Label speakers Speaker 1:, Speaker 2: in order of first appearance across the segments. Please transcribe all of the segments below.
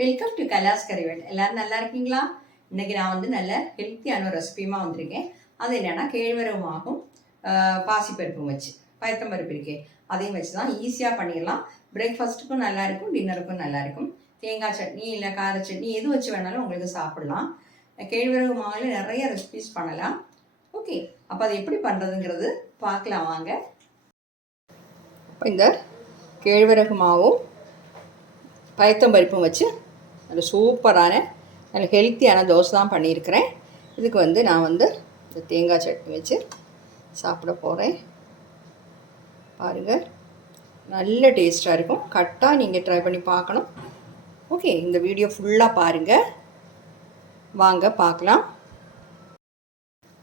Speaker 1: Welcome to கலாஸ் கரிவெட் எல்லாரும் நல்லா இருக்கீங்களா? இன்னைக்கு நான் வந்து நல்ல ஹெல்த்தியான ஒரு ரெசிபியுமா வந்திருக்கேன். அது என்னன்னா கேழ்வரவுமாகும் பாசிப்பருப்பும் வச்சு பயத்தம்பருப்பு இருக்கே அதையும் வச்சு தான் ஈஸியாக பண்ணிடலாம். பிரேக்ஃபாஸ்ட்டுக்கும் நல்லா இருக்கும் டின்னருக்கும் நல்லா இருக்கும். தேங்காய் சட்னி இல்லை கார சட்னி எது வச்சு வேணாலும் உங்களுக்கு சாப்பிடலாம். கேழ்வரகு மாவில் நிறைய ரெசிபிஸ் பண்ணலாம். ஓகே அப்போ அதை எப்படி பண்ணுறதுங்கிறது பார்க்கலாம் வாங்க. இப்போ இந்த கேழ்வரகு மாவும் பயத்தம்பருப்பும் வச்சு நல்ல சூப்பரான நல்ல ஹெல்த்தியான தோசை தான் பண்ணியிருக்கிறேன். இதுக்கு வந்து நான் வந்து இந்த தேங்காய் சட்னி வச்சு சாப்பிட போகிறேன் பாருங்கள் நல்ல டேஸ்ட்டாக இருக்கும். கரெக்டாக நீங்கள் ட்ரை பண்ணி பார்க்கணும். ஓகே இந்த வீடியோ ஃபுல்லாக பாருங்கள் வாங்க பார்க்கலாம்.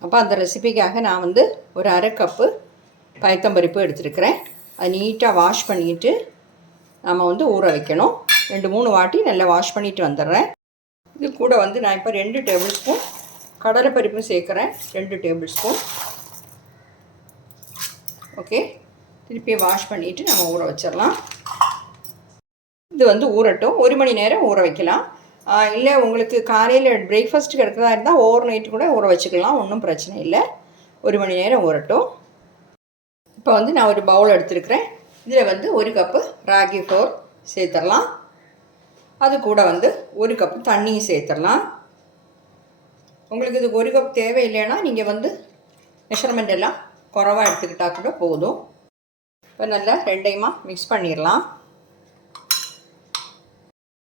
Speaker 1: அப்போ அந்த ரெசிபிக்காக நான் வந்து ஒரு அரை கப்பு பயத்தம்பருப்பு எடுத்துருக்கிறேன். அது நீட்டாக வாஷ் பண்ணிட்டு நம்ம வந்து ஊற வைக்கணும். ரெண்டு மூணு வாட்டி நல்லா வாஷ் பண்ணிட்டு வந்துடுறேன். இது கூட வந்து நான் இப்போ ரெண்டு டேபிள் ஸ்பூன் கடலைப்பருப்பும் சேர்க்குறேன். ரெண்டு டேபிள் ஸ்பூன் ஓகே திருப்பி வாஷ் பண்ணிவிட்டு நம்ம ஊற வச்சிடலாம். இது வந்து ஊறட்டும். ஒரு மணி நேரம் ஊற வைக்கலாம். இல்லை உங்களுக்கு காலையில் பிரேக்ஃபாஸ்ட் கிடைக்கிறதா இருந்தால் ஓவர் நைட்டு கூட ஊற வச்சுக்கலாம். ஒன்றும் பிரச்சனை இல்லை. ஒரு மணி நேரம் ஊறட்டும். இப்போ வந்து நான் ஒரு பவுல் எடுத்துருக்கிறேன். இதில் வந்து ஒரு கப்பு ராகி ஃப்ளோர் சேர்த்துடலாம். அது கூட வந்து ஒரு கப் தண்ணியும் சேர்த்துடலாம். உங்களுக்கு இது ஒரு கப் தேவையில்லைன்னா நீங்கள் வந்து மெஷர்மெண்ட் எல்லாம் குறவாக எடுத்துக்கிட்டால் கூட போதும். இப்போ நல்லா ரெண்டையுமா மிக்ஸ் பண்ணிடலாம்.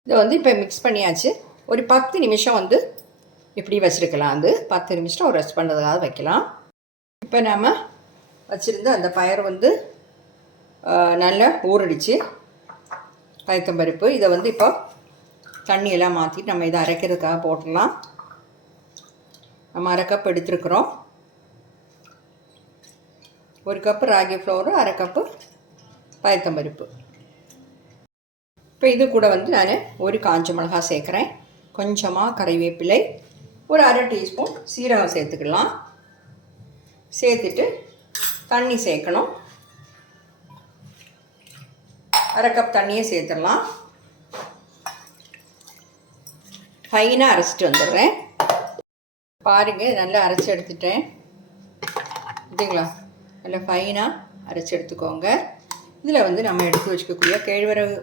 Speaker 1: இதை வந்து இப்போ மிக்ஸ் பண்ணியாச்சு. ஒரு பத்து நிமிஷம் வந்து இப்படி வச்சுருக்கலாம். அது பத்து நிமிஷம் ஒரு ரெஸ்ட் பண்ணுறதுக்காக வைக்கலாம். இப்போ நாம் வச்சுருந்த அந்த பயர் வந்து நல்லா ஊறடிச்சு. பயத்தம்பருப்பு. இதை வந்து இப்போ தண்ணியெல்லாம் மாற்றிட்டு நம்ம இதை அரைக்கிறதுக்காக போட்டுடலாம். நம்ம அரை கப் எடுத்துருக்குறோம். ஒரு கப்பு ராகி ஃப்ளோரு அரை கப்பு பயத்தம்பருப்பு. இப்போ இது கூட வந்து நான் ஒரு காஞ்ச மிளகா சேர்க்குறேன். கொஞ்சமாக கறிவேப்பிலை ஒரு அரை டீஸ்பூன் சீரகம் சேர்த்துக்கலாம். சேர்த்துட்டு தண்ணி சேர்க்கணும். அரை கப் தண்ணியை சேர்த்துடலாம். ஃபைனாக அரைச்சிட்டு வந்துடுறேன். பாருங்கள் நல்லா அரைச்சி எடுத்துட்டேன். இதுங்களா? நல்லா ஃபைனாக அரைச்சி எடுத்துக்கோங்க. இதில் வந்து நம்ம எடுத்து வச்சுக்கக்கூடிய கேழ்வரகு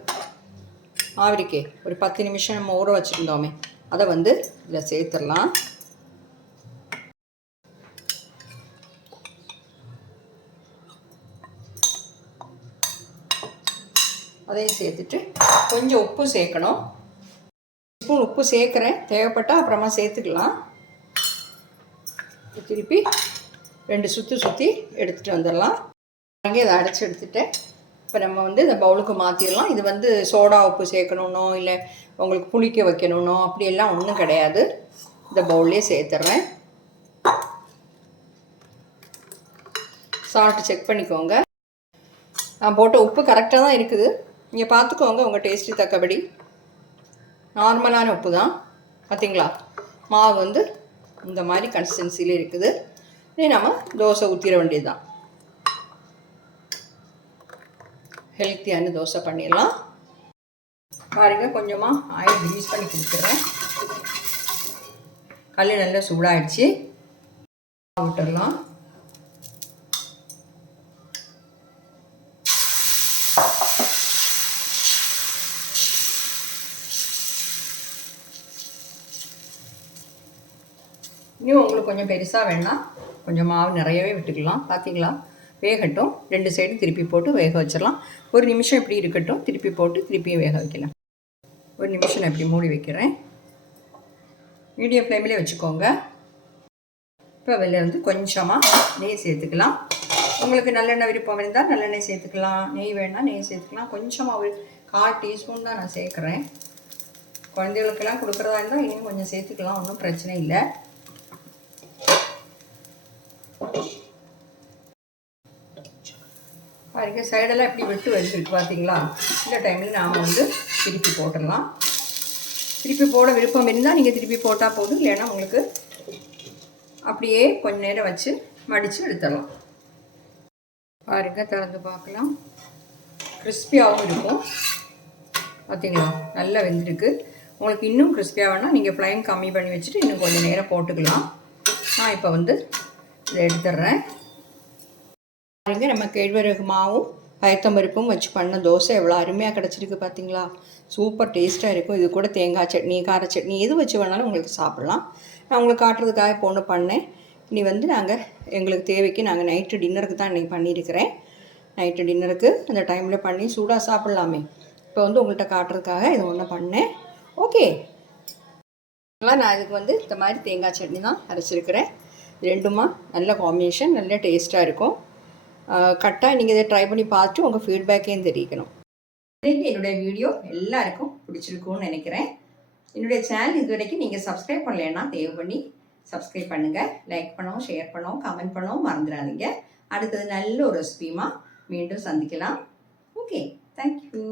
Speaker 1: ஆவிரிக்கே. ஒரு பத்து நிமிஷம் நம்ம ஊற வச்சுருந்தோமே. அதை வந்து இதில் சேர்த்துடலாம். அதையும் சேர்த்துட்டு கொஞ்சம் உப்பு சேர்க்கணும். ஸ்பூன் உப்பு சேர்க்குறேன். தேவைப்பட்டால் அப்புறமா சேர்த்துக்கலாம். திருப்பி ரெண்டு சுற்றி சுற்றி எடுத்துகிட்டு வந்துடலாம். அங்கே இதை அடைச்சி எடுத்துட்டேன். இப்போ நம்ம வந்து இந்த பவுலுக்கு மாற்றிடலாம் இது வந்து சோடா உப்பு சேர்க்கணுன்னோ இல்லை உங்களுக்கு புளிக்க வைக்கணுன்னோ அப்படியெல்லாம் ஒன்றும் கிடையாது. இந்த பவுல்லே சேர்த்துட்றேன் சால்ட்டு செக் பண்ணிக்கோங்க. நான் போட்ட உப்பு கரெக்டாக தான் இருக்குது. நீங்கள் பார்த்துக்கோங்க உங்கள் டேஸ்ட்டு தக்கபடி. நார்மலான உப்பு தான் பார்த்தீங்களா மாவு வந்து இந்த மாதிரி கன்சிஸ்டன்சியில் இருக்குது. இனி நம்ம தோசை ஊற்றிட வேண்டியது தான் ஹெல்த்தியான தோசை பண்ணிடலாம். பாருங்க கொஞ்சமாக ஆயில் ரிலீஸ் பண்ணி கொடுத்துட்றேன் கல் நல்லா சூடாகிடுச்சு விட்டுடலாம். இன்னும் உங்களுக்கு கொஞ்சம் பெருசாக வேணால் கொஞ்சம் மாவு நிறையவே விட்டுக்கலாம். பார்த்தீங்களா வேகட்டும். ரெண்டு சைடும் திருப்பி போட்டு வேக வச்சிடலாம். ஒரு நிமிஷம் இப்படி இருக்கட்டும். திருப்பி போட்டு திருப்பியும் வேக வைக்கலாம். ஒரு நிமிஷம் நான் இப்படி மூடி வைக்கிறேன். மீடியம் ஃப்ளேம்லேயே வச்சுக்கோங்க. இப்போ வெளில வந்து கொஞ்சமாக நெய் சேர்த்துக்கலாம். உங்களுக்கு நல்லெண்ணெய் விருப்பம் இருந்தால் நல்லெண்ணெய் சேர்த்துக்கலாம். நெய் வேணால் நெய் சேர்த்துக்கலாம். கொஞ்சமாக ஒரு கால் டீஸ்பூன் தான் நான் சேர்க்குறேன். குழந்தைகளுக்கெல்லாம் கொடுக்குறதா இருந்தால் இன்னும் கொஞ்சம் சேர்த்துக்கலாம். ஒன்றும் பிரச்சனை இல்லை. பாருங்க சைடெல்லாம் இப்படி விட்டு வந்துருக்கு பார்த்தீங்களா இந்த டைமில் நாம் வந்து திருப்பி போட்டுடலாம். திருப்பி போட விருப்பம் இருந்தால் நீங்கள் திருப்பி போட்டால் போதும் இல்லைன்னா உங்களுக்கு அப்படியே கொஞ்ச நேரம் வச்சு மடித்து எடுத்துடலாம் பாருங்க திறந்து பார்க்கலாம். கிறிஸ்பியாகவும் இருக்கும். பார்த்தீங்களா நல்லா வெந்திருக்கு. உங்களுக்கு இன்னும் கிறிஸ்பியாக வேணால் நீங்கள் ஃப்ளைம் கம்மி பண்ணி வச்சுட்டு இன்னும் கொஞ்சம் நேரம் போட்டுக்கலாம். நான் இப்போ வந்து இதை எடுத்துடுறேன். பாருங்க நம்ம கேழ்வரகு மாவும் பயத்தம்பருப்பும் வச்சு பண்ண தோசை எவ்வளோ அருமையாக கிடச்சிருக்கு பார்த்தீங்களா சூப்பர் டேஸ்ட்டாக இருக்கும். இது கூட தேங்காய் சட்னி கார சட்னி எது வச்சு வேணாலும் உங்களுக்கு சாப்பிட்லாம். நான் உங்களுக்கு காட்டுறதுக்காக இப்போ ஒன்று பண்ணேன். இனி வந்து நாங்கள் எங்களுக்கு தேவைக்கு நாங்கள் நைட்டு டின்னருக்கு தான் இன்றைக்கி பண்ணியிருக்கிறேன் நைட்டு டின்னருக்கு அந்த டைமில் பண்ணி சூடாக சாப்பிட்லாமே. இப்போ வந்து உங்கள்கிட்ட காட்டுறதுக்காக இது ஒன்று பண்ணேன். ஓகே. நான் இதுக்கு வந்து இந்த மாதிரி தேங்காய் சட்னி தான் அரைச்சிருக்கிறேன். ரெண்டுமா நல்ல காம்பினேஷன் நல்ல டேஸ்ட்டாக இருக்கும். கரெக்டாக நீங்கள் இதை ட்ரை பண்ணி பார்த்துட்டு உங்கள் ஃபீட்பேக்கையும் தெரிவிக்கணும். இன்னைக்கு என்னுடைய வீடியோ எல்லாருக்கும் பிடிச்சிருக்கும்னு நினைக்கிறேன். என்னுடைய சேனல் இது வரைக்கும் நீங்கள் சப்ஸ்கிரைப் பண்ணலைன்னா தேவை பண்ணி சப்ஸ்கிரைப் பண்ணுங்கள் லைக் பண்ணவும் ஷேர் பண்ணவும் கமெண்ட் பண்ணவும் மறந்துடாதீங்க. அடுத்தது நல்ல ஒரு ரெசிபியுமா மீண்டும் சந்திக்கலாம். Okay thank you